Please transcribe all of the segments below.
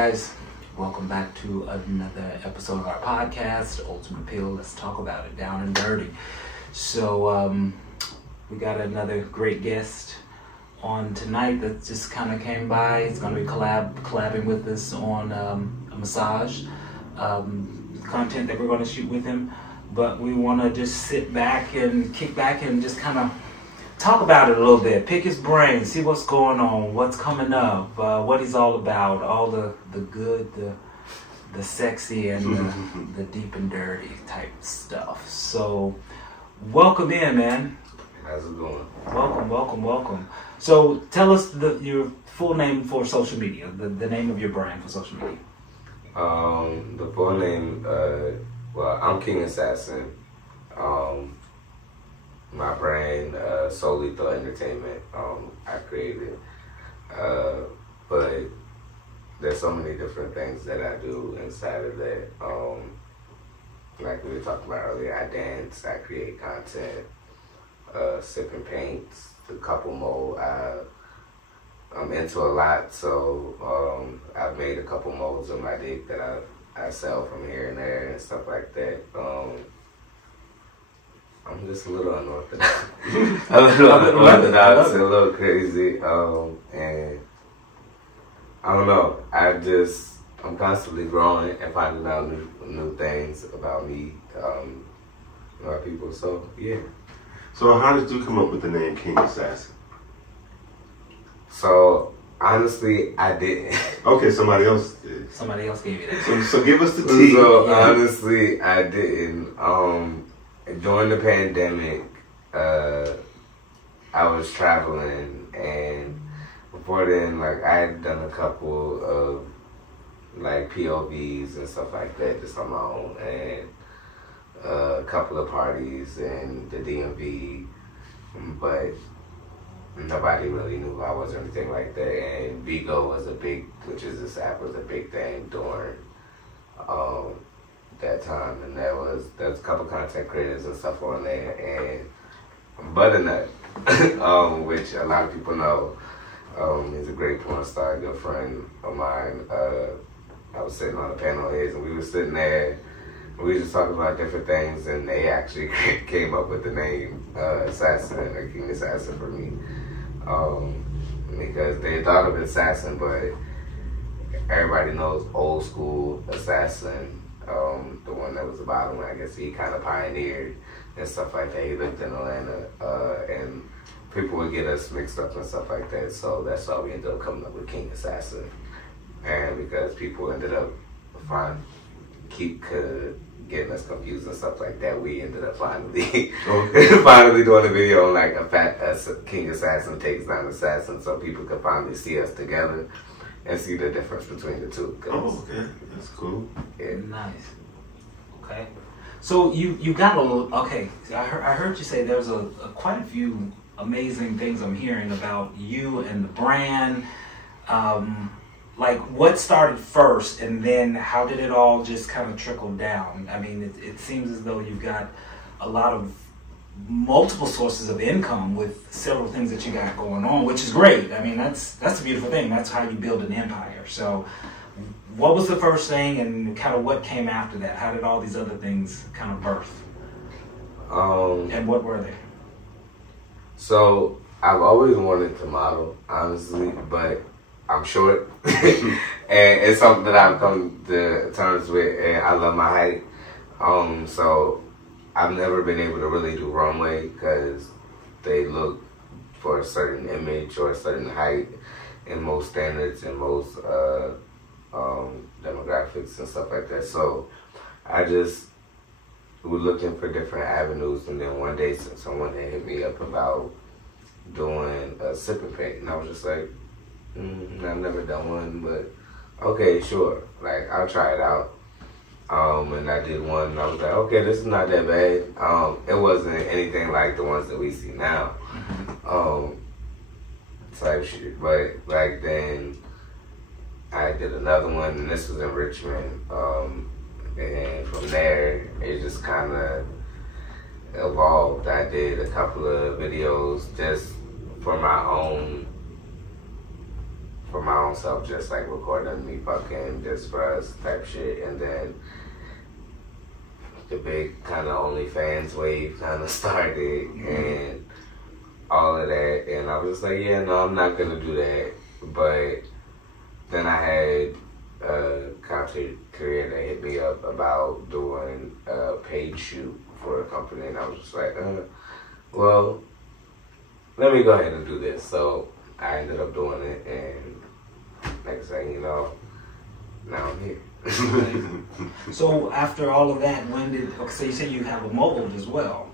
guys, welcome back to another episode of our podcast, Ultimate Apeel. Let's talk about it, down and dirty. So we got another great guest on tonight that just kind of came by. He's going to be collabing with us on a massage content that we're going to shoot with him. But we want to just sit back and kick back and just kind of talk about it a little bit, pick his brain, see what's going on, what's coming up, what he's all about, all the good, the sexy, and the deep and dirty type stuff. So, welcome in, man. How's it going? Welcome. So, tell us your full name for social media, the name of your brand for social media. The full name, well, I'm King Assassin. My brand, Soul Lethal Entertainment, I created. But there's so many different things that I do inside of that. Like we were talking about earlier, I dance, I create content, sip and paints, the couple mode. I'm into a lot, so I've made a couple molds of my dick that I sell from here and there and stuff like that. I'm just a little unorthodox. a little crazy. And I don't know. I'm constantly growing and finding out new things about me, about people. So, yeah. So how did you come up with the name King Assassin? So, honestly, I didn't. Okay, somebody else did. Somebody else gave you that. So give us the tea. So, honestly, I didn't. During the pandemic, I was traveling, and before then, like, I had done a couple of, like, POVs and stuff like that just on my own, and a couple of parties in the DMV, but nobody really knew who I was or anything like that, and Vigo was which is this app, was a big thing during that time, and there's a couple content creators and stuff on there, and Butternut, which a lot of people know, he's a great porn star, a good friend of mine. I was sitting on a panel of his, and we were sitting there, and we were just talking about different things, and they actually came up with the name Assassin, or King Assassin for me, because they thought of Assassin, but everybody knows old school Assassin. The one that was the bottom, I guess he kind of pioneered and stuff like that. He lived in Atlanta, and people would get us mixed up and stuff like that. So that's why we ended up coming up with King Assassin. And because people ended up getting us confused and stuff like that, we ended up finally doing a video on like a King Assassin takes down Assassin, so people could finally see us together and see the difference between the two. Oh, okay. That's cool. Yeah. Nice. Okay. So you got a little, okay, I heard you say there's quite a few amazing things I'm hearing about you and the brand. Like, what started first, and then how did it all just kind of trickle down? I mean, it seems as though you've got a lot of multiple sources of income with several things that you got going on, which is great. I mean, that's a beautiful thing. That's how you build an empire. So what was the first thing, and kind of what came after that? How did all these other things kind of birth? And what were they? So I've always wanted to model, honestly, but I'm short. And it's something that I've come to terms with, and I love my height. So I've never been able to really do runway because they look for a certain image or a certain height in most standards and most demographics and stuff like that. So I just was looking for different avenues, and then one day someone had hit me up about doing a sip and paint, and I was just like, I've never done one, but okay, sure, like I'll try it out. And I did one, and I was like, okay, this is not that bad. It wasn't anything like the ones that we see now, type shit. But like then, I did another one, and this was in Richmond. And from there, it just kind of evolved. I did a couple of videos just for my own for my own self, just like recording me fucking just for us type shit. And then the big kind of OnlyFans wave kind of started and all of that. And I was like, yeah, no, I'm not going to do that. But then I had a content creator that hit me up about doing a paid shoot for a company. And I was just like, well, let me go ahead and do this. So I ended up doing it. And next thing you know, now I'm here. So after all of that, so you say you have a mold as well.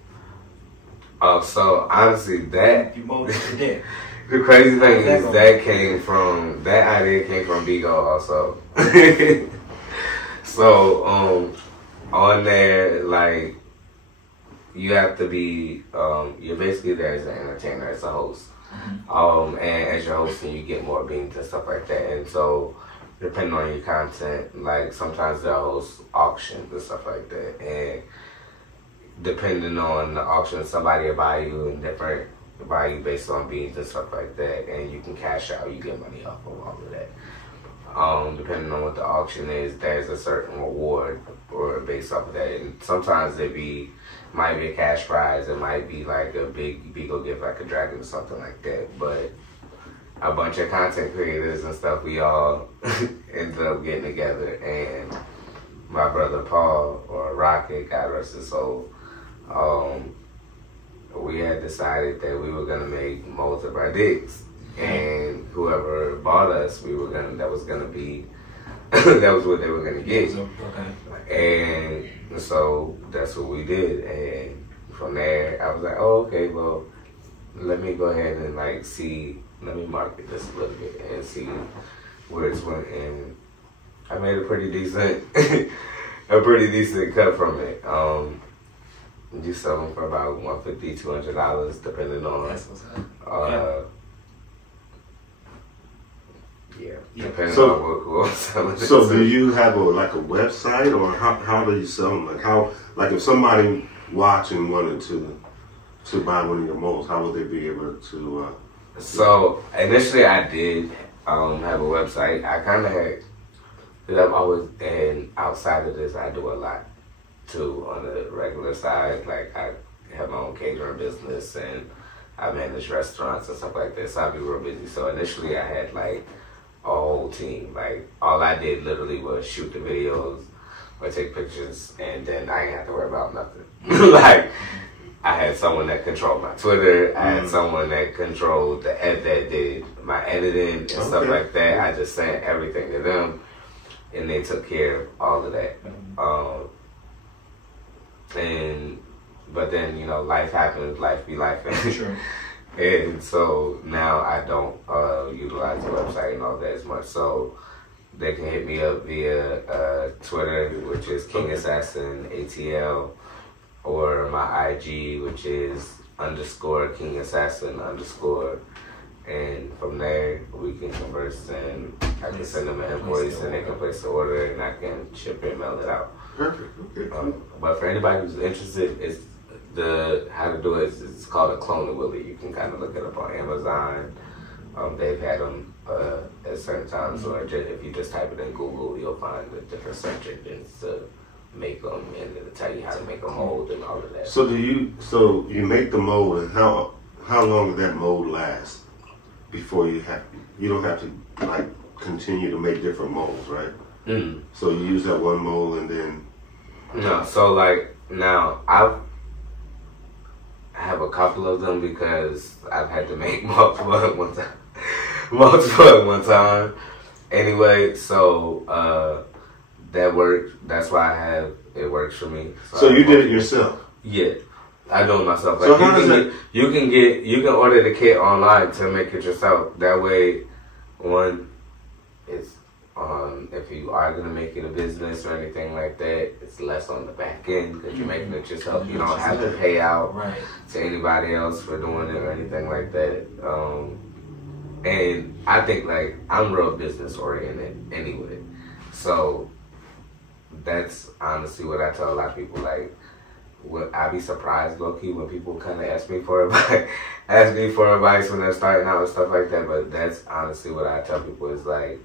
So honestly, that you molded to death. The crazy thing is that idea came from Bigo also. So on there, like, you have to be you're basically there as an entertainer, as a host. And as you're hosting, you get more beans and stuff like that. And so depending on your content, like sometimes they'll host auctions and stuff like that. And depending on the auction, somebody will buy you in different value based on beans and stuff like that, and you can cash out, you get money off of all of that. Depending on what the auction is, there's a certain reward or based off of that. And sometimes might be a cash prize, it might be like a big Beagle gift, like a dragon or something like that. But a bunch of content creators and stuff, we all ended up getting together, and my brother Paul, or Rocket, God rest his soul, we had decided that we were gonna make molds of our dicks, and whoever bought us, that was gonna be that was what they were gonna get. And so that's what we did. And from there, I was like, oh, okay, well, let me go ahead and let me market this a little bit and see where it's went. And I made a pretty decent cut from it. You sell them for about $150, $200, depending on. That's what's up. Depending on who I'm selling. So do you have a website, or how do you sell them? Like if somebody watching wanted to buy one of your molds, how would they be able to? So initially, I did have a website. I kind of had, because I've always, and outside of this, I do a lot too on the regular side. Like I have my own catering business, and I manage restaurants and stuff like that. So I'd be real busy. So initially, I had like a whole team. Like all I did literally was shoot the videos or take pictures, and then I didn't have to worry about nothing. Like I had someone that controlled my Twitter. I had someone that controlled that did my editing and stuff like that. I just sent everything to them, and they took care of all of that. But then, life happens, life be life. Sure. And so now I don't utilize the website and all that as much. So they can hit me up via Twitter, which is KingAssassinATL, or my IG, which is _KingAssassin_. And from there, we can converse, and I can send them an invoice, and they can place the order, and I can ship it and mail it out. Perfect. Okay. But for anybody who's interested, how to do it is it's called a clone of Willie. You can kind of look it up on Amazon. They've had them at certain times, or if you just type it in Google, you'll find the different search engines to make them, and it'll tell you how to make a mold and all of that. So you make the mold, and how long does that mold last before you don't have to continue to make different molds, right? Mm. So you use that one mold and then. No, so now I have a couple of them because I've had to make multiple at one time. Anyway, so that worked. That's why it works for me. So you did it yourself? Yeah, I do it myself. So how does that? You can order the kit online to make it yourself. That way, it's if you are gonna make it a business or anything like that, it's less on the back end because you're making it yourself. You don't have to pay out to anybody else for doing it or anything like that. And I think I'm real business oriented anyway, so that's honestly what I tell a lot of people. I be surprised, low key, when people kind of ask me for advice when they're starting out and stuff like that. But that's honestly what I tell people is like,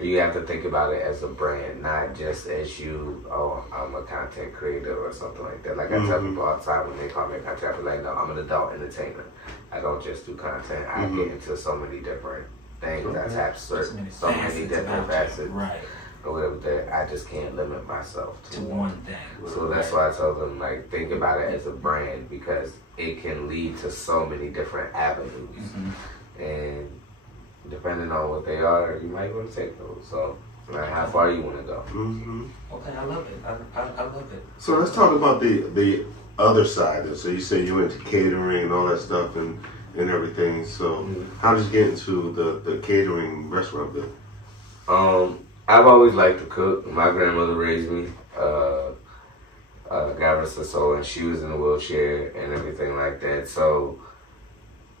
you have to think about it as a brand, not just as you, oh, I'm a content creator or something like that. Like I tell people all the time when they call me a content creator, like, no, I'm an adult entertainer. I don't just do content. I get into so many different things. I tap so many different facets. Right. Or whatever that I just can't limit myself to one thing. So that's why I told them, like, think about it as a brand because it can lead to so many different avenues. And depending on what they are, you might want to take those. So, like, how far you want to go. Okay, I love it. I love it. So let's talk about the other side. So you say you went to catering and all that stuff and everything. So how did you get into the catering restaurant business? I've always liked to cook. My grandmother raised me. God rest her soul, and she was in a wheelchair and everything like that. So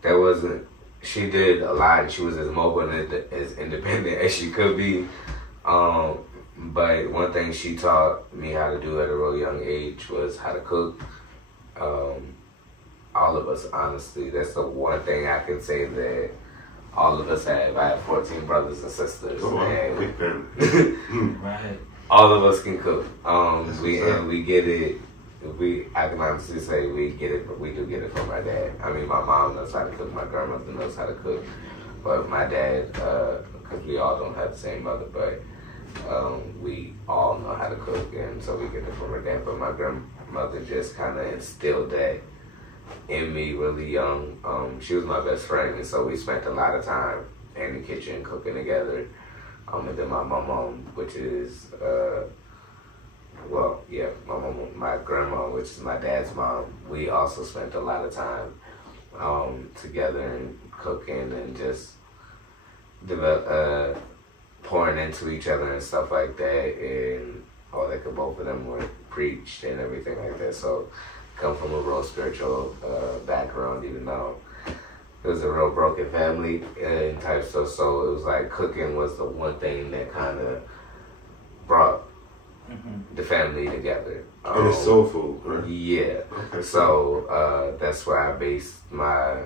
there wasn't. She did a lot, and she was as mobile and as independent as she could be. But one thing she taught me how to do at a real young age was how to cook. All of us, honestly, that's the one thing I can say that all of us have. I have 14 brothers and sisters. Oh, and big family. Right. All of us can cook. We get it. I can honestly say we get it, but we do get it from our dad. I mean, my mom knows how to cook. My grandmother knows how to cook. But my dad, because we all don't have the same mother, but we all know how to cook, and so we get it from our dad. But my grandmother just kind of instilled that in me really young. She was my best friend, and so we spent a lot of time in the kitchen cooking together. And then my mom, which is, my grandma, which is my dad's mom, we also spent a lot of time together and cooking and just pouring into each other and stuff like that. And both of them were preached and everything like that. So come from a real spiritual background, even though it was a real broken family and type stuff. So it was like cooking was the one thing that kind of brought the family together. And it's soul food, right? Yeah. Okay. So that's where I based my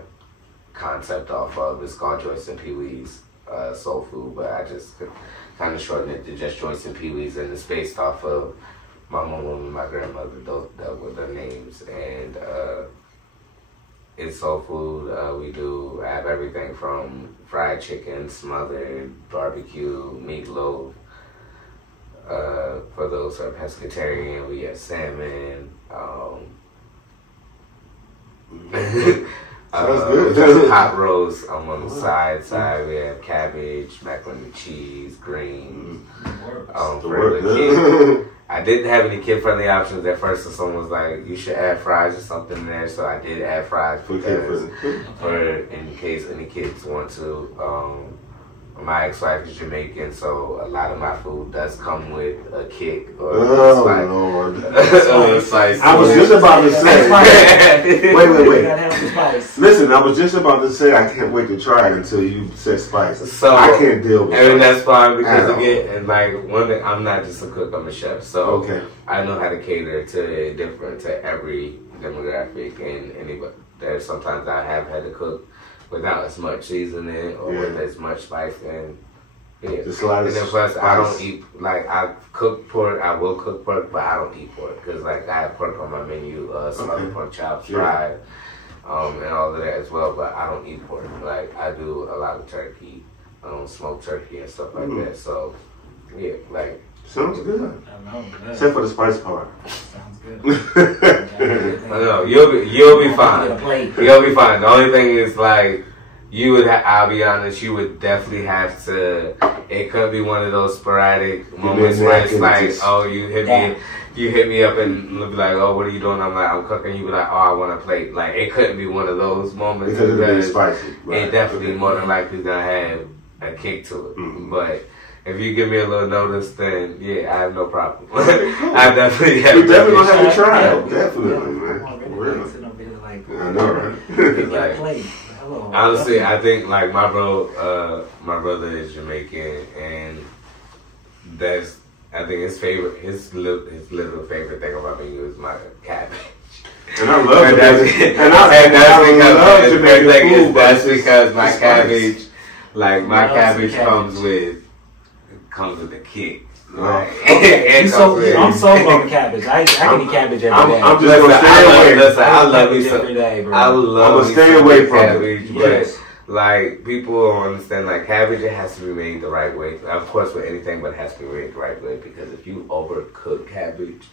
concept off of. It's called Joyce and Pee Wee's Soul Food, but I just kind of shortened it to just Joyce and Pee Wee's, and it's based off of my mom and my grandmother. That were their names, and it's soul food. I have everything from fried chicken, smothered, barbecue, meatloaf. For those who are pescatarian, we have salmon. Good. Hot roast on the side. We have cabbage, macaroni and cheese, greens. For the kid. I didn't have any kid-friendly options at first, so someone was like, you should add fries or something in there. So I did add fries because in case any kids want to. My ex-wife is Jamaican, so a lot of my food does come with a kick or Lord. spice. I was just about to say. Wait. Listen, I was just about to say I can't wait to try it until you said spice. So I can't deal with it. And that's fine because again, and like one thing, I'm not just a cook, I'm a chef. So I know how to cater to every demographic and anybody. There's sometimes I have had to cook without as much seasoning or with as much spice, and just a lot of and then plus I don't eat, like, I cook pork, I will cook pork, but I don't eat pork because like I have pork on my menu, smothered pork chops, fried, and all of that as well, but I don't eat pork. Like I do a lot of turkey, smoked turkey and stuff like that. So yeah, like sounds good. I know, except for the spice part. Sounds good. No, you'll be fine. You'll be fine. The only thing is like I'll be honest, you would definitely have to. It could be one of those sporadic moments where it's like, oh, you hit me up and be like, oh, what are you doing? I'm like, I'm cooking. You be like, oh, I want a plate. Like it couldn't be one of those moments because it's spicy. Right. It definitely more than likely gonna have a kick to it, but. If you give me a little notice, then yeah, I have no problem. I definitely have. You definitely gonna have to try it. Definitely, man. I know, right? Like, honestly, I think like my brother is Jamaican, and I think his literal favorite thing about me is my cabbage. And I love and that's because my cabbage, like my cabbage comes with a kick. Like, I'm sold on the cabbage. I can eat cabbage every day. I'm just gonna stay away. Listen, I love me every day, bro. I love me stay away from cabbage, it. But like people don't understand, like cabbage, it has to be made the right way. Of course, with anything, but it has to be made the right way because if you overcook cabbage,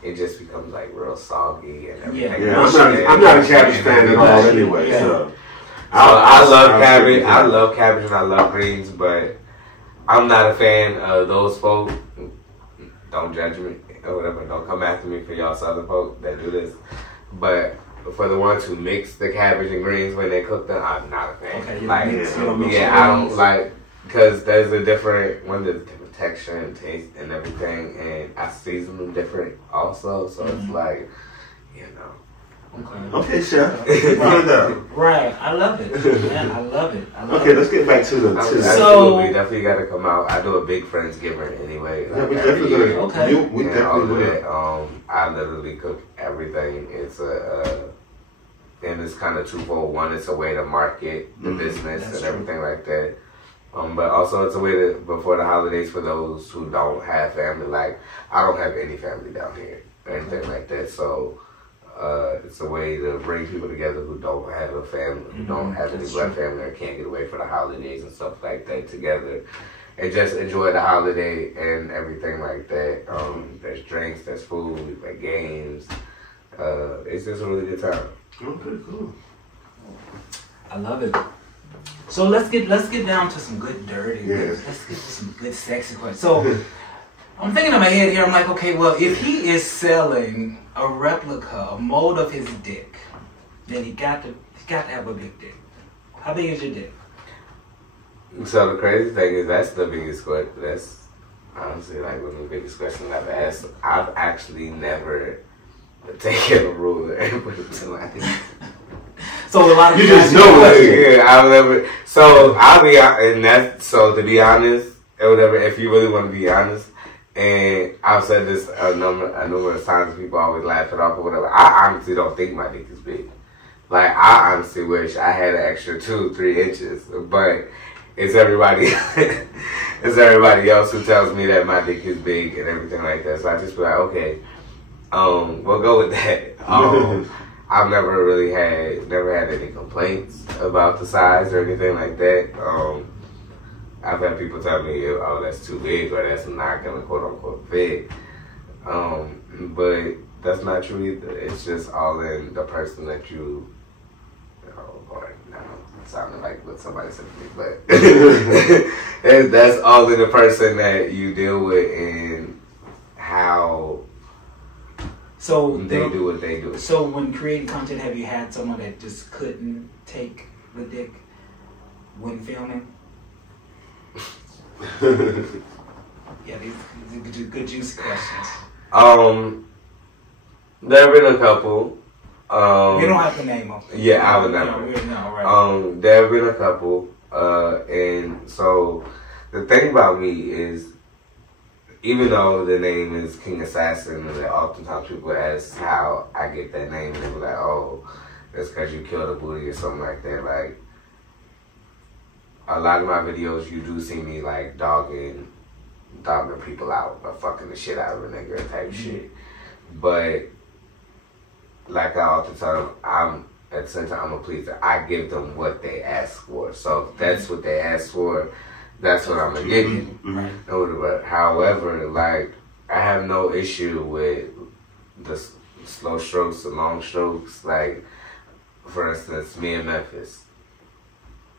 it just becomes like real soggy and everything. Yeah, I'm not a cabbage fan at all anyway. Yeah. So I love cabbage. I love cabbage and I love greens, but I'm not a fan of those folk. Don't judge me or whatever. Don't come after me for y'all Southern folk that do this. But for the ones who mix the cabbage and greens when they cook them, I'm not a fan. Okay, I don't like because there's a different texture and taste and everything, and I season them different also. So it's like, you know. Okay, chef. Right, I love it. Man, I love it. Okay, let's get back to the. Absolutely, definitely got to come out. I do a big Friendsgiving anyway. Yeah, we definitely gonna. Okay. We definitely will. I literally cook everything. It's and it's kind of twofold. One, it's a way to market the business and everything like that. But also it's a way to, before the holidays, for those who don't have family. Like, I don't have any family down here or anything like that. So it's a way to bring people together who don't have a family, who don't have any blood family or can't get away for the holidays and stuff like that together. And just enjoy the holiday and everything like that. There's drinks, there's food, we play games. It's just a really good time. Okay, cool. I love it. So let's get down to some good dirty. Yes. Let's get to some good sexy questions. So I'm thinking in my head here. I'm like, okay, well, if he is selling a replica, a mold of his dick, then he got to have a big dick. How big is your dick? So the crazy thing is that's the biggest question. That's honestly like one of the biggest questions I've asked. I've actually never taken a ruler and put it to my dick. So a lot of you just know it. Yeah, I've never. So I'll be and that's so to be honest or whatever. If you really want to be honest, and I've said this a numerous times, people always laugh it off or whatever. I honestly don't think my dick is big. Like I honestly wish I had an extra 2-3 inches, but it's everybody. It's everybody else who tells me that my dick is big and everything like that. So I just be like, okay, we'll go with that. I've never had any complaints about the size or anything like that. I've had people tell me, oh, that's too big or that's not gonna quote unquote fit. But that's not true either. It's just all in the person that you, or no, it sounded like what somebody said to me, but that's all in the person that you deal with and how they do what they do. So when creating content, have you had someone that just couldn't take the dick when filming? Yeah, these are good juicy questions. There have been a couple. You don't have to name them. Yeah, I would never. No, right. There have been a couple, and so the thing about me is, even though the name is King Assassin, and oftentimes people ask how I get that name, and they're like, "Oh, that's because you killed a booty or something like that." Like, a lot of my videos, you do see me like dogging people out or fucking the shit out of a nigga type shit. But like I often tell them, at the same time, I'm a pleaser. I give them what they ask for. So if that's what they ask for, that's what I'm gonna give you. Right. However, like, I have no issue with the slow strokes, the long strokes. Like, for instance, me in Memphis.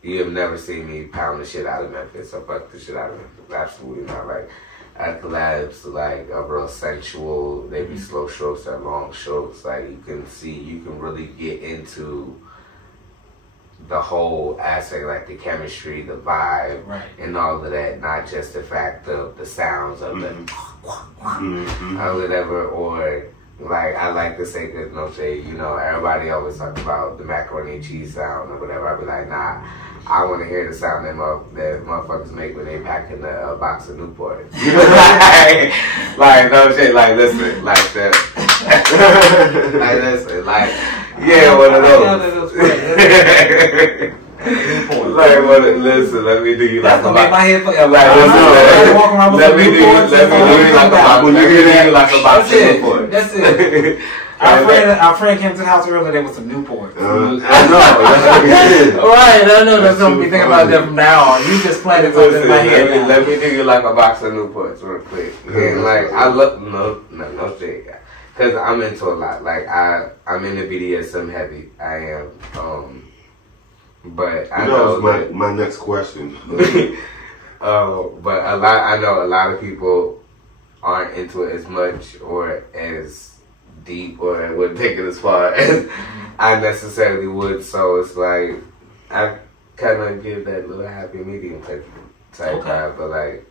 You have never seen me pound the shit out of Memphis or fuck the shit out of Memphis. Absolutely not. Like, at collabs, like, a real sensual, they be slow strokes or long strokes. Like, you can really get into the whole aspect, like the chemistry, the vibe, and all of that, not just the fact of the sounds of the or whatever, or like I like to say, cause no shade, everybody always talk about the macaroni and cheese sound or whatever. I be like, nah, I want to hear the sound that motherfuckers make when they pack in a box of Newport. Like no shit, like listen, like that. Like listen, like yeah, one of those. Like listen, let me do you like a box. Let me do you like a box. Let me do you like a box of Newport. That's it. Our friend came to the house earlier. There was some Newport. I know. Right, I know that's something we think about that from now on. You just played it in my head. Let me do you like a box of Newports real quick. And like I love no shit, because I'm into a lot. Like I'm into BDSM heavy. I am. But I know that my next question. But I know a lot of people aren't into it as much or as deep or would take it as far as I necessarily would. So it's like I kind of give that little happy medium type vibe. But like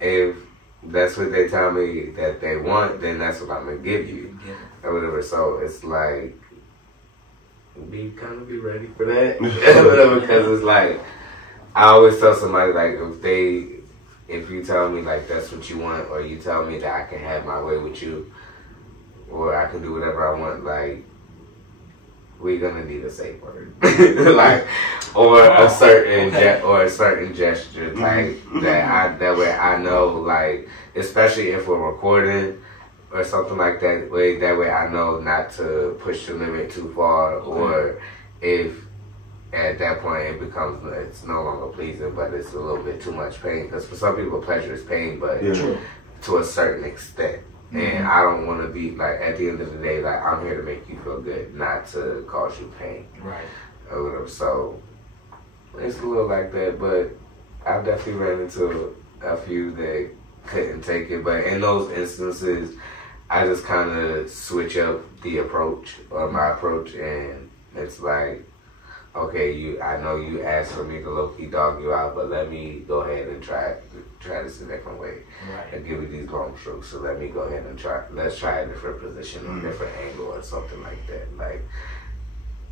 if that's what they tell me that they want, then that's what I'm gonna give you or whatever. So it's like be ready for that. Because it's like I always tell somebody like if you tell me like that's what you want, or you tell me that I can have my way with you, or I can do whatever I want, like we're gonna need a safe word, like or a certain gesture type that way I know, like especially if we're recording or something like that way I know not to push the limit too far, or if at that point it's no longer pleasing, but it's a little bit too much pain, because for some people pleasure is pain, but to a certain extent. And I don't want to be like, at the end of the day, like I'm here to make you feel good, not to cause you pain. Right. Or whatever. So it's a little like that, but I've definitely ran into a few that couldn't take it. But in those instances, I just kind of switch up the approach or my approach, and it's like, okay, I know you asked for me to low-key dog you out, but let me go ahead and try this a different way. Right. And give you these long strokes. So let me go ahead and let's try a different position or a different angle or something like that. Like,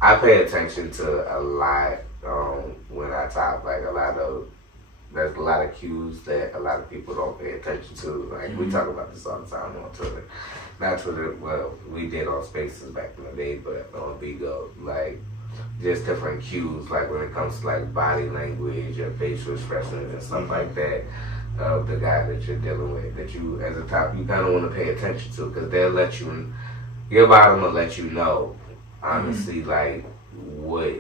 I pay attention to a lot when I talk. Like, there's a lot of cues that a lot of people don't pay attention to. Like, we talk about this all the time on Twitter. Not Twitter, well, we did on Spaces back in the day, but on Vigo, like, just different cues, like when it comes to like body language or facial expressions and stuff like that of the guy that you're dealing with, that you as a top you kind of want to pay attention to, because they'll let you, your bottom will let you know honestly like what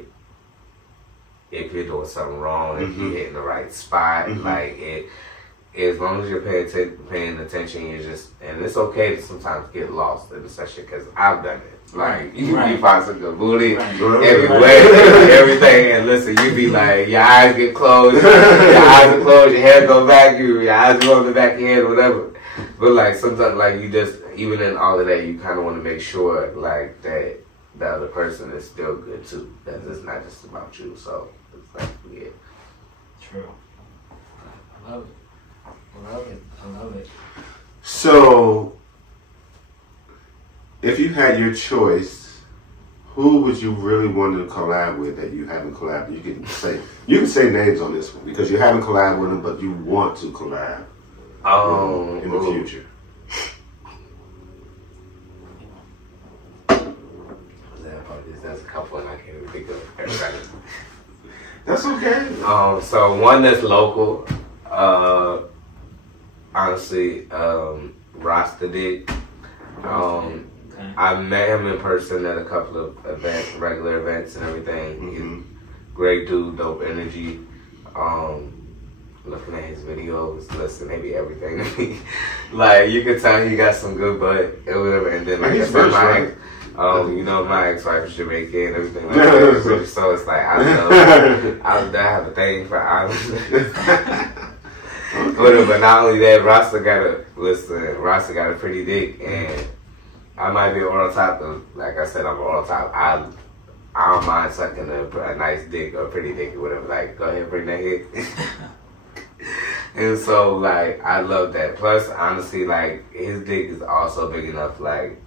if you're doing something wrong, if you're hitting the right spot, like it. As long as you're paying attention, you're just, and it's okay to sometimes get lost in the session, because I've done it. Like, you find some good booty everywhere, everything, and listen, you be like, your eyes get closed, your hair go back, your eyes go on the back of your head, whatever. But like, sometimes, like, you just, even in all of that, you kind of want to make sure, like, that the other person is still good, too. That it's not just about you, so it's like, yeah. True. I love it. I love it. So, if you had your choice, who would you really want to collab with that you haven't collabed? You can say names on this one because you haven't collabed with them, but you want to collab in the future. That's a couple, and I can't even think of everybody. That's okay. So one that's local. Honestly, Rasta Dick. I met him in person at a couple of regular events and everything. He's a great dude, dope energy. Looking at his videos, listening, maybe everything to me. Like, you could tell he got some good butt or whatever. And then, like I said, my ex-wife is Jamaican and everything like that. So it's like, I have a thing for islands. But not only that, Rasta got a pretty dick, and I might be on top of, like I said, I'm on top. I don't mind sucking a nice dick or a pretty dick or whatever. Like, go ahead, bring that hit. And so, like, I love that. Plus, honestly, like, his dick is also big enough, like,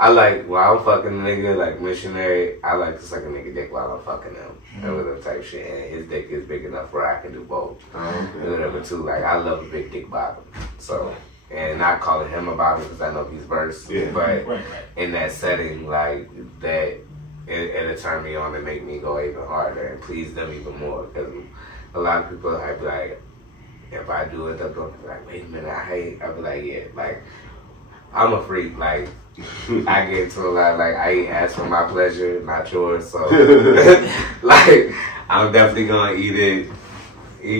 I like, while I'm fucking a nigga, like missionary, I like to suck a nigga dick while I'm fucking him. And whatever type shit. And his dick is big enough where I can do both. Whatever too. Like, I love a big dick bottom. So, and not calling him about it because I know he's versed. Yeah. But Right. in that setting, like that, it'll turn me on and make me go even harder and please them even more. Because a lot of people, I'd be like, if I do it, they'll be like, wait a minute, I'll be like, yeah, like, I'm a freak. Like, I get into a lot, like, I eat ass for my pleasure, not yours. So, like, I'm definitely gonna eat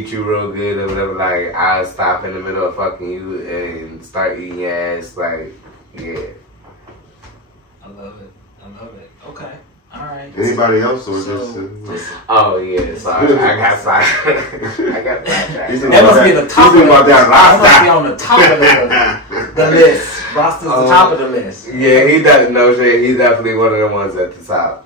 you real good or whatever. Like, I'll stop in the middle of fucking you and start eating your ass. Like, yeah. I love it. Okay. All right. Anybody else or just Oh yeah, sorry. I got sidetracked. That must be the top of that must be on the top of the list. Rasta's the top of the list. Yeah, he doesn't know shit. He's definitely one of the ones at the top.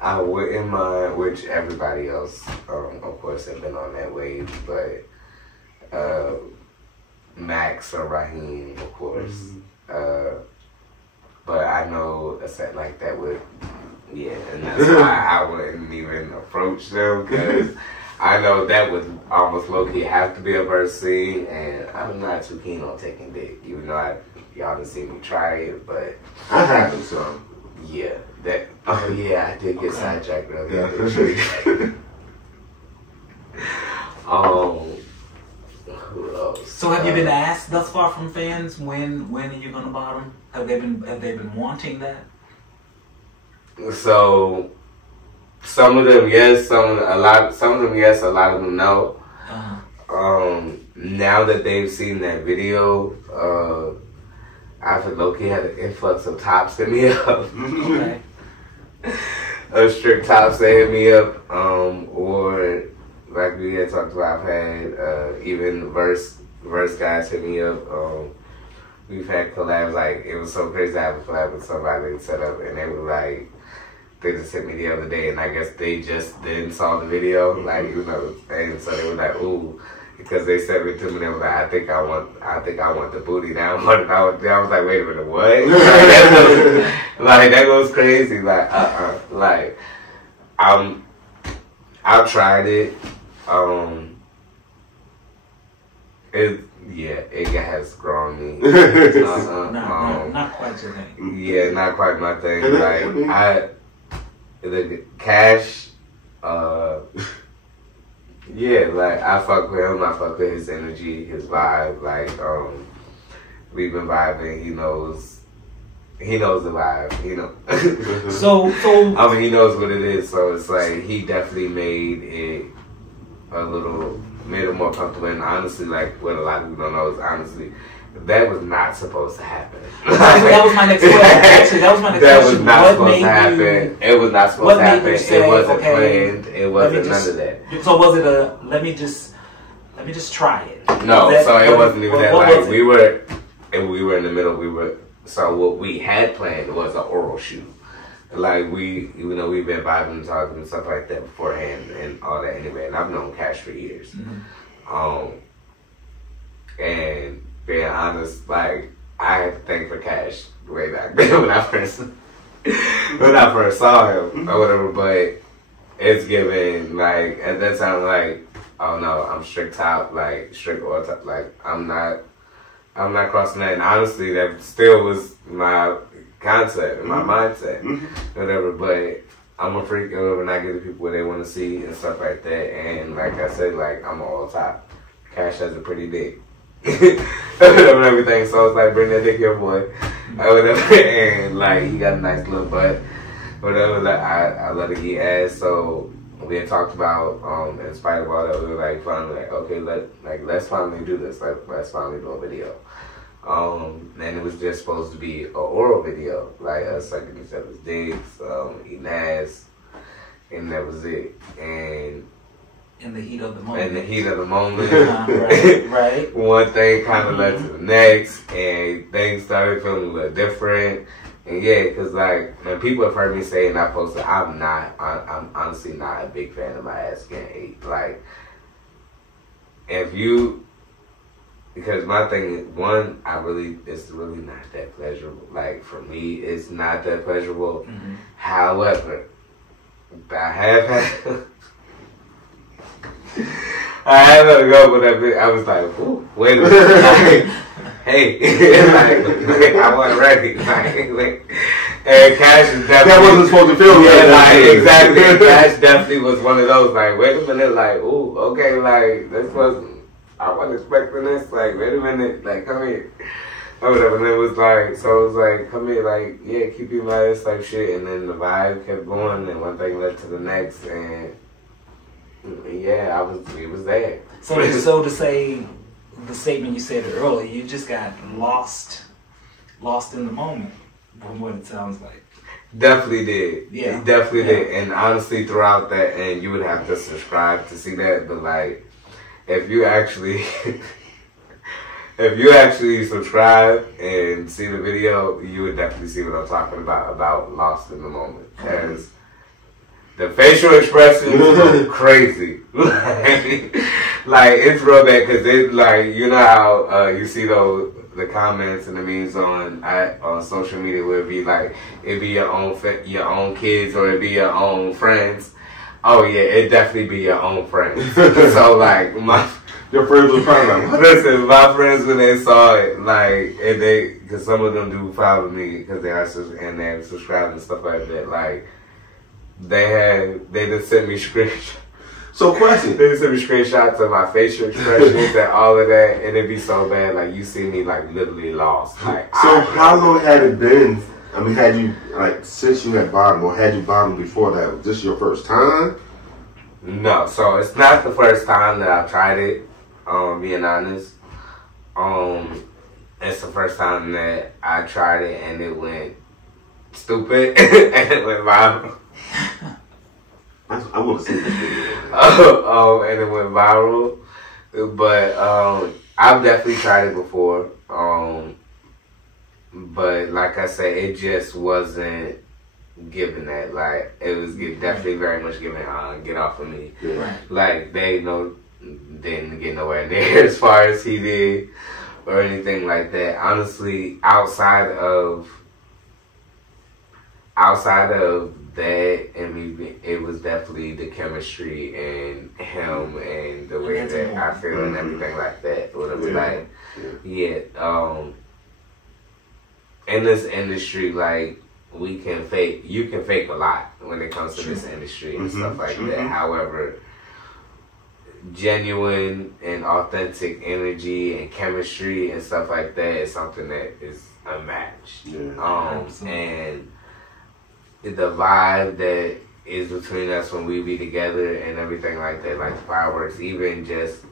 I wouldn't mind, which everybody else, of course, have been on that wave, but Max or Raheem, of course. But I know a set like that would, and that's why I wouldn't even approach them, because I know that would almost low-key have to be a verse scene, and I'm not too keen on taking dick, even though y'all done seen me try it, but I haven't, so. Yeah, I did get sidetracked earlier. Who else? So have you been asked thus far from fans when are you gonna bottom? Have they been wanting that? So some of them yes, some of them yes, a lot of them no. Now that they've seen that video, I've low-key had an influx of tops hit me up. Okay. Of strict tops that hit me up, or like we had talked about, I've had even verse guys hit me up. We've had collabs, like, it was so crazy to have a collab with somebody set up, and they were like, they just hit me the other day, and I guess they just then saw the video, like, you know, and so they were like, ooh, because they sent it to me, they were like, I think I want the booty now. I was like, wait a minute, what? Like, that goes crazy, like, like, I've tried it, it has grown me. Not quite your thing. Yeah, not quite my thing. Like, the cash, like, I fuck with him, I fuck with his energy, his vibe, like, we've been vibing, he knows the vibe, you know. So I mean, he knows what it is, so it's like, he definitely made it more comfortable, and honestly, like, what a lot of people don't know is, honestly, that was not supposed to happen. That was my next question. Actually, that was my next question. That was not supposed to happen. It was not supposed to happen. It wasn't planned. It wasn't none of that. So was it a, let me just try it? No, so it wasn't even that. Like, we were in the middle. So what we had planned was an oral shoot. Like, even though we've been vibing and talking and stuff like that beforehand and all that anyway, and I've known Cash for years. Mm-hmm. And being honest, like, I had to thank for Cash way back then when I first saw him or whatever, but it's given, like, at that time, like, oh no, I'm strict top, like, strict or top, like, I'm not crossing that, and honestly, that still was my concept and my mindset, whatever, but I'm a freak and I give the people what they want to see and stuff like that, and like I said, like, I'm all top. Cash has a pretty dick. And everything, so it's like, bring that dick here, boy, or whatever, and like, he got a nice little butt, whatever, like, I let it eat ass, so we had talked about, in spite of all that, we were like, finally, like, okay, let's finally do this, like, let's finally do a video. And it was just supposed to be an oral video, like us sucking each other's dicks, eating ass, and that was it. And in the heat of the moment. Right. One thing kind of led to the next, and things started feeling a little different. And yeah, because like, when people have heard me say, and I posted, I'm honestly not a big fan of my ass getting ate. Like, because my thing is, one, it's really not that pleasurable. Like, for me, it's not that pleasurable. Mm-hmm. However, I I had to go with that bit. I was like, ooh, wait a minute. Like, hey, like, I wasn't ready. Like, and Cash is definitely. That wasn't supposed to feel like that. Like, exactly. Cash definitely was one of those, like, wait a minute, like, ooh, okay, like, this wasn't, I wasn't expecting this. Like, wait a minute, like, come here. Or whatever. And it was like, so it was like, come here, like, yeah, keep your vibes type shit. And then the vibe kept going, and one thing led to the next, and yeah, it was there. So to say the statement you said earlier, you just got lost in the moment, from what it sounds like. Definitely did. Yeah. Definitely did. And honestly, throughout that, and you would have to subscribe to see that, but like, if you actually subscribe and see the video, you would definitely see what I'm talking about lost in the moment. Because the facial expressions go crazy. Like, it's real bad, because it, like, you know how you see the comments and the memes on social media where it'd be your own kids, or it'd be your own friends. Oh yeah, it'd definitely be your own friends. So like, your friends were probably like, listen, my friends, when they saw it, like, and because some of them do follow me because they're subscribed and stuff like that, like, they just sent me screenshots. So question. They just sent me screenshots of my facial expressions and all of that, and it'd be so bad, like, you see me, like, literally lost. Like, so how long had it been? I mean, had you, like, since you had bottomed, or had you bottomed before that? Was this your first time? No, so it's not the first time that I've tried it, being honest. It's the first time that I tried it and it went stupid and it went viral. I want to see this video. And it went viral. But I've definitely tried it before. But like I said, it just wasn't giving that. Like, it was definitely very much giving get off of me. Yeah. Like, they didn't get nowhere near as far as he did or anything like that. Honestly, outside of that, and me, it was definitely the chemistry and him and the way that I feel and everything like that. Whatever, like, in this industry, like, you can fake a lot when it comes to this industry and stuff like that. However, genuine and authentic energy and chemistry and stuff like that is something that is unmatched. And the vibe that is between us when we be together and everything like that, like the fireworks, even just,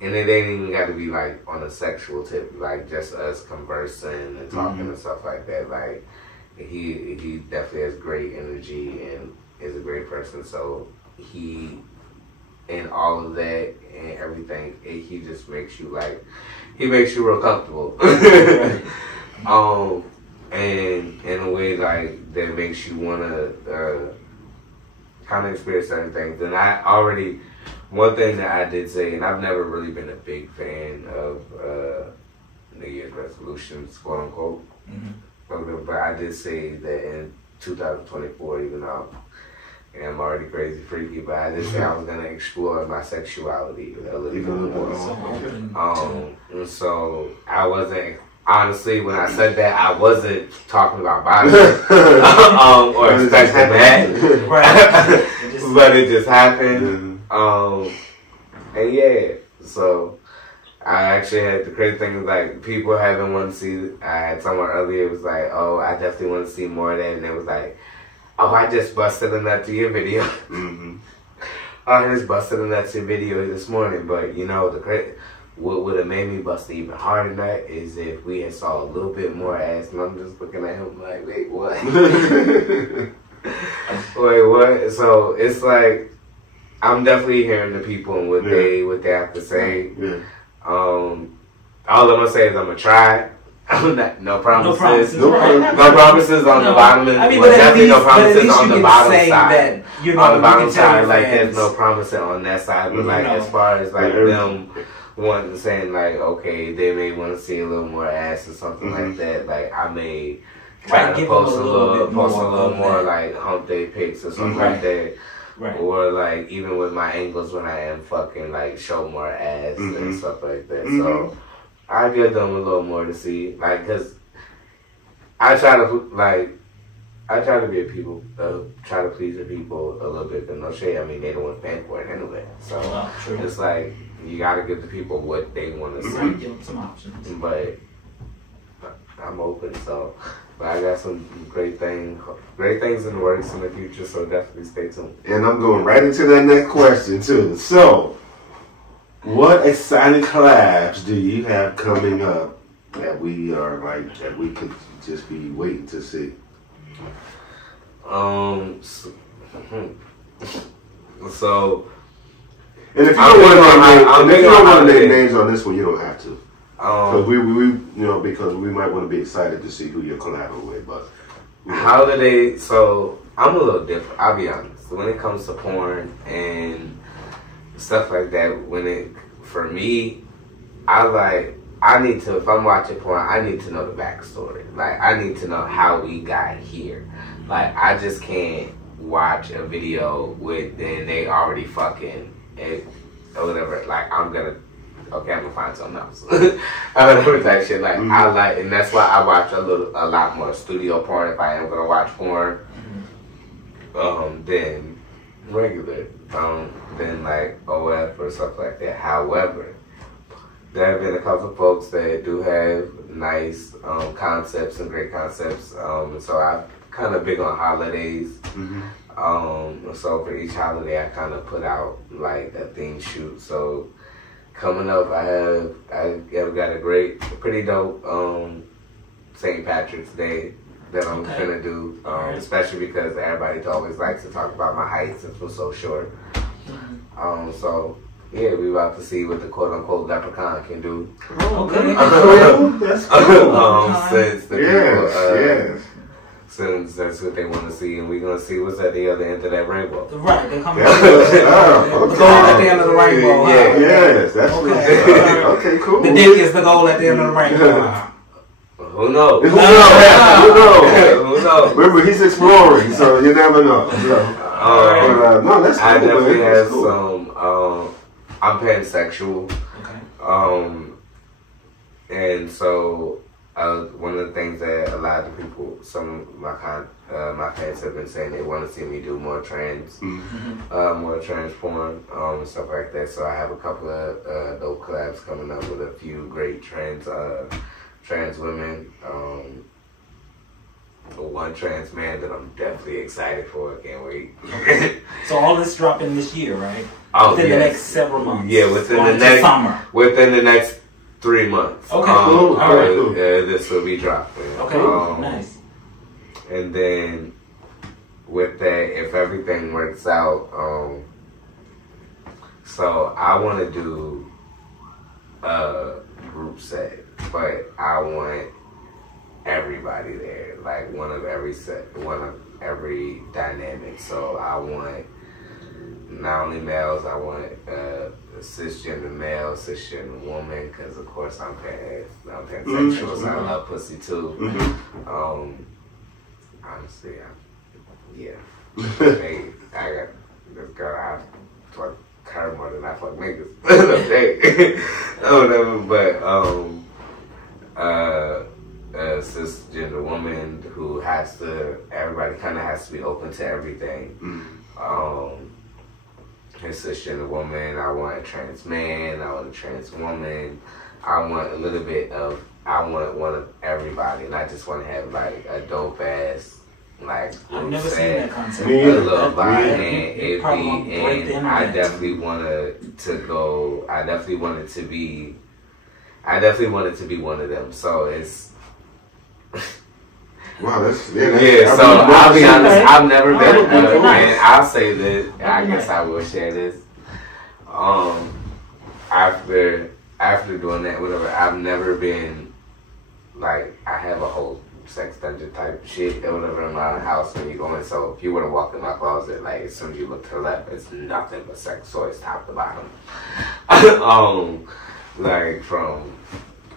and it ain't even got to be like on a sexual tip, like just us conversing and talking and stuff like that. Like, he definitely has great energy and is a great person. So and all of that and everything, he just makes you real comfortable. And in a way, like, that makes you want to kind of experience certain things. And one thing that I did say, and I've never really been a big fan of New Year's resolutions, quote unquote. But I did say that in 2024, even though I'm already crazy freaky, but I did say I was going to explore my sexuality a little bit more. And so I wasn't, honestly, when I said that, I wasn't talking about violence or expecting that. But it just happened. And yeah, so I actually had the crazy thing is, like, people haven't wanted to see. I had someone earlier was like, oh, I definitely want to see more of that, and it was like, oh, I just busted a nut to your video. I just busted a nut to your video this morning, but you know, what would have made me bust even harder than that is if we had saw a little bit more ass, and I'm just looking at him like, wait, what? Wait, what? So it's like, I'm definitely hearing the people and what they have to say. All I'm gonna say is I'm gonna try. No promises. No promises on the bottom end. Definitely no promises on the bottom side. On the bottom side, like, there's no promising on that side. But like, as far as like them wanting, saying like, okay, they may want to see a little more ass or something like that. Like, I may try to post a little more like hump day pics or something like that. Right. Or like even with my angles when I am fucking like show more ass and stuff like that. So I give them a little more to see, like, cause I try to be a people, try to please the people a little bit, but no shade. I mean, they don't want to pay for it anyway. So it's like you gotta give the people what they want to see. Give them some options. But I'm open, so. But I got some great things in the works in the future, so definitely stay tuned. And I'm going right into that next question too. So, what exciting collabs do you have coming up that we could just be waiting to see? So, and if you don't want to name names on this one, you don't have to. Because because we might want to be excited to see who you're collabing with, but holiday. So I'm a little different. I'll be honest. When it comes to porn and stuff like that, for me, I need to. If I'm watching porn, I need to know the backstory. Like I need to know how we got here. Like I just can't watch a video with and they already fucking or whatever. Like I'm gonna find something else. That shit. Like I like, and that's why I watch a lot more studio porn if I am gonna watch porn. Than regular. Than like OF or stuff like that. However, there have been a couple of folks that do have nice concepts and great concepts. And so I'm kind of big on holidays. So for each holiday, I kind of put out like a theme shoot. So coming up, I have got a pretty dope St. Patrick's Day that I'm gonna do, especially because everybody always likes to talk about my height since we're so short. So yeah, we about to see what the quote unquote leprechaun can do. Okay, that's cool. Since the people, since that's what they want to see, and we're gonna see what's at the other end of that rainbow. Right, they're coming. The goal at the end of the rainbow. Yes, that's okay, cool. The dick is the goal at the end of the rainbow. Who knows? Who knows? Remember, he's exploring, so you never know. No, that's cool. I definitely have some. I'm pansexual. Okay. And so one of the things that a lot of the people, some of my fans have been saying they want to see me do more trans porn, and stuff like that. So I have a couple of dope collabs coming up with a few great trans women. One trans man that I'm definitely excited for. I can't wait. Okay. So all this dropping this year, right? Within the next several months. Yeah, within the next 3 months. Okay, cool. All right. Cool. This will be dropping. Okay, nice. And then with that, if everything works out, so I want to do a group set, but I want everybody there, like one of every dynamic. So I want not only males, I want a cisgender male, cisgender woman, because of course I'm pansexual, so I love pussy too. Honestly, I got this girl, I fuck her more than I fuck niggas. But a cisgender woman who everybody kind of has to be open to everything. A cisgender woman, I want a trans man, I want a trans woman, I want one of everybody, and I just want to have like a dope ass, like, I've never seen that concept. A little vibe and I definitely wanted to be one of them. So it's wow, that's so I'll be honest, I've never been, and I'll say this, I guess I will share this. After doing that, whatever, I've never been, like, I have a whole sex dungeon type shit or whatever in my house when you go in. So if you were to walk in my closet, like, as soon as you look to the left, it's nothing but sex toys top to bottom. Like, from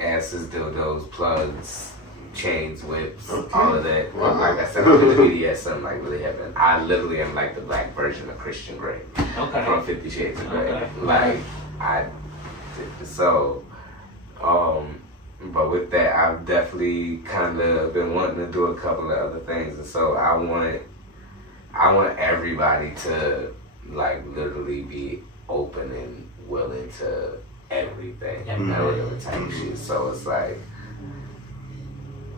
asses, dildos, plugs, chains, whips, all of that. Wow. Like I said, I'm in the BDSM, like really heaven. I literally am like the black version of Christian Grey from 50 Shades of Grey. Like but with that, I've definitely kind of been wanting to do a couple of other things, and so I want everybody to like literally be open and willing to everything, whatever type of shit. So it's like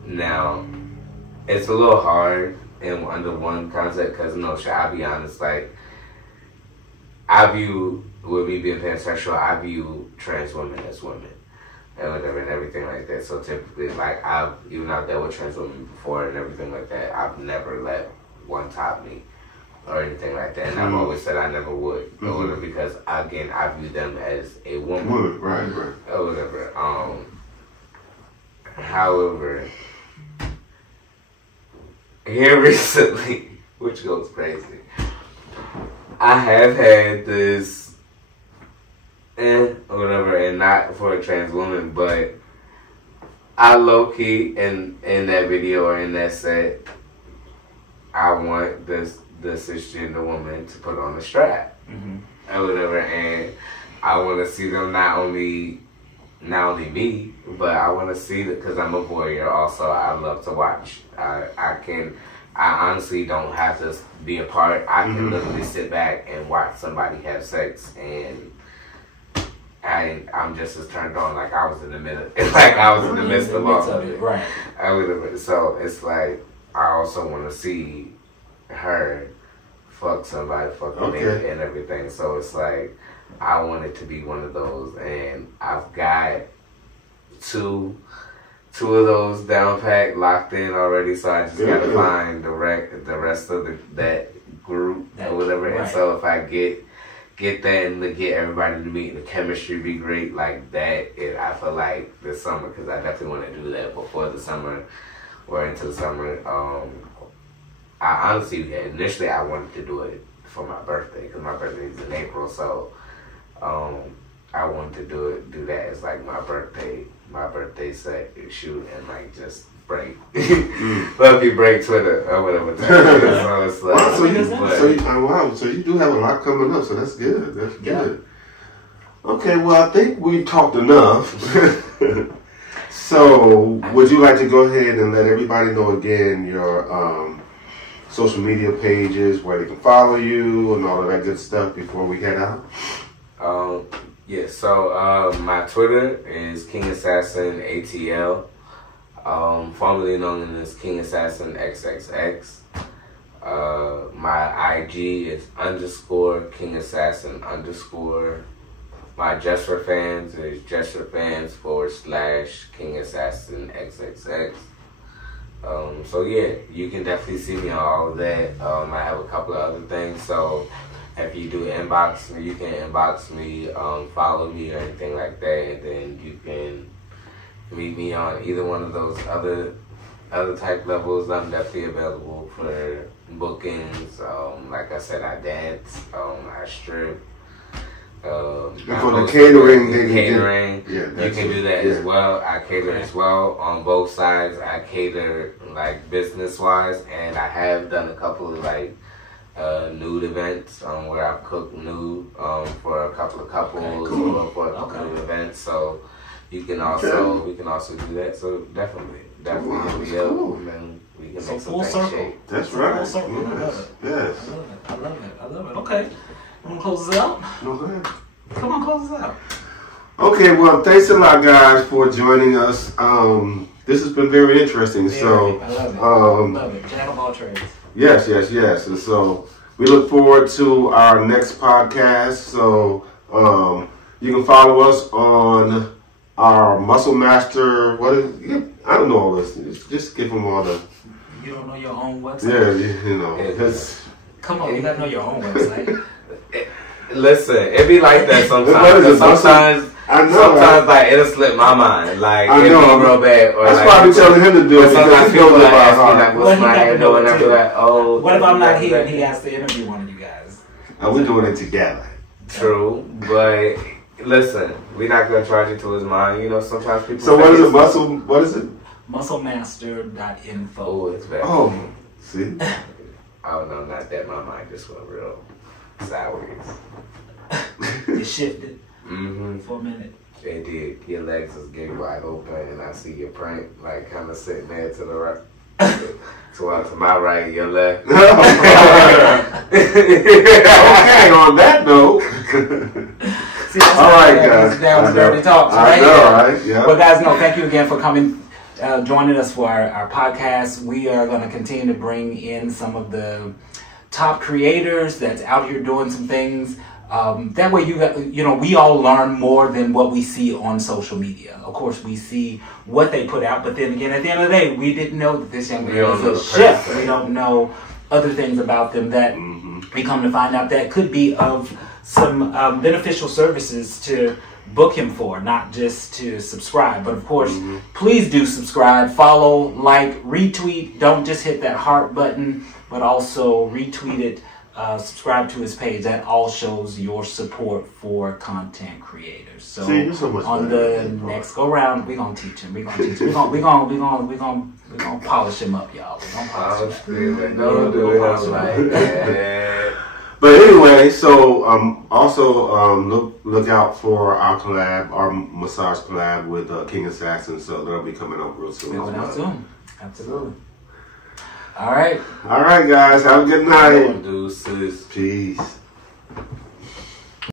now it's a little hard in under one concept because I'll be honest, like I view with me being pansexual, I view trans women as women. And whatever and everything like that. So typically, like even though I've dealt with trans women before and everything like that, I've never let one top me or anything like that. And I've always said I never would, or because again, I view them as a woman, right, or whatever. However, here recently, which goes crazy, I have had this. Or whatever, and not for a trans woman, but I low key in that video or in that set, I want the cisgender woman to put on a strap or whatever, and I want to see them not only me, but I want to see that because I'm a voyeur. Also, I love to watch. I honestly don't have to be a part. I can literally sit back and watch somebody have sex and. I'm just as turned on like I was in the middle, like I was in the midst of all of it. Right. So it's like I also want to see her fuck somebody, me and everything. So it's like I want it to be one of those, and I've got two of those down packed, locked in already. So I just gotta find the rest of that group or whatever. Right. And so if I get that and to get everybody to meet and the chemistry be great like that, I feel like this summer, because I definitely want to do that before the summer or into the summer. I honestly, initially I wanted to do it for my birthday because my birthday is in April, so I wanted to do that as like my birthday set shoot and like just break let me break Twitter or whatever. So it's like, so you do have a lot coming up, so that's good. That's good. Okay, well I think we've talked enough. So would you like to go ahead and let everybody know again your social media pages, where they can follow you and all of that good stuff before we head out? So my Twitter is KingAssassinATL. Formerly known as King Assassin XXX. My IG is _King Assassin _ My Just for Fans is Just for Fans / King Assassin XXX. So yeah, you can definitely see me on all of that. I have a couple of other things, so if you do inbox me, you can inbox me, follow me or anything like that, and then you can meet me on either one of those other type levels. I'm definitely available for bookings. Like I said, I dance, I strip. For the catering, you can do that as well. I cater as well on both sides. I cater like business wise, and I have done a couple of like nude events where I've cooked nude for a couple of couples or for a couple of events. So we can also do that. So definitely hit me up, and we can make some things shake. That's right. Full circle. Yes. I love it. Okay, want to close this out? No, go ahead. Come on, close this out. Okay, well, thanks a lot, guys, for joining us. This has been very interesting. I love it. Jack of all trades. Yes. And so we look forward to our next podcast. So you can follow us on our Muscle Master. I don't know all this. Just give them all the. You don't know your own website? Yeah, Come on, you gotta know your own website. Listen, it be like that sometimes. Sometimes like it'll slip my mind. Like it'll be real bad. Or that's like, why I'm telling him to do it. Sometimes people like ask me like, what's my handle? And I be like, oh. What if I'm not here and he has to interview one of you guys? We're doing it together. True, but listen, we're not gonna charge it to his mind. Sometimes people. So what is it? What is it? musclemaster.info. Oh, it's back. Oh, see? Oh no, not that. My mind just went real sideways. It shifted Mm-hmm. for a minute. It did. Your legs is getting wide open, and I see your print like kind of sitting there to the right. To my right, your left. Okay, on that note. See, that's All right, guys. That was dirty talks, right? I know, right? Yeah. But guys, no, thank you again for coming, joining us for our podcast. We are going to continue to bring in some of the top creators that's out here doing some things. That way, we all learn more than what we see on social media. Of course, we see what they put out, but then again, at the end of the day, we didn't know that this young man was a chef. We don't know other things about them that we come to find out that could be of some beneficial services to book him for, not just to subscribe. But of course, please do subscribe, follow, like, retweet. Don't just hit that heart button, but also retweet it. Subscribe to his page. That all shows your support for content creators. So, on the next go round, we're gonna teach him. We're gonna polish him up, y'all. We're gonna polish him up. Don't do it like that. But anyway, so also look out for our collab, our massage collab with King Assassin. So that'll be coming up real soon. Coming out soon. Absolutely. All right. All right, guys. Have a good night. Deuces. Peace.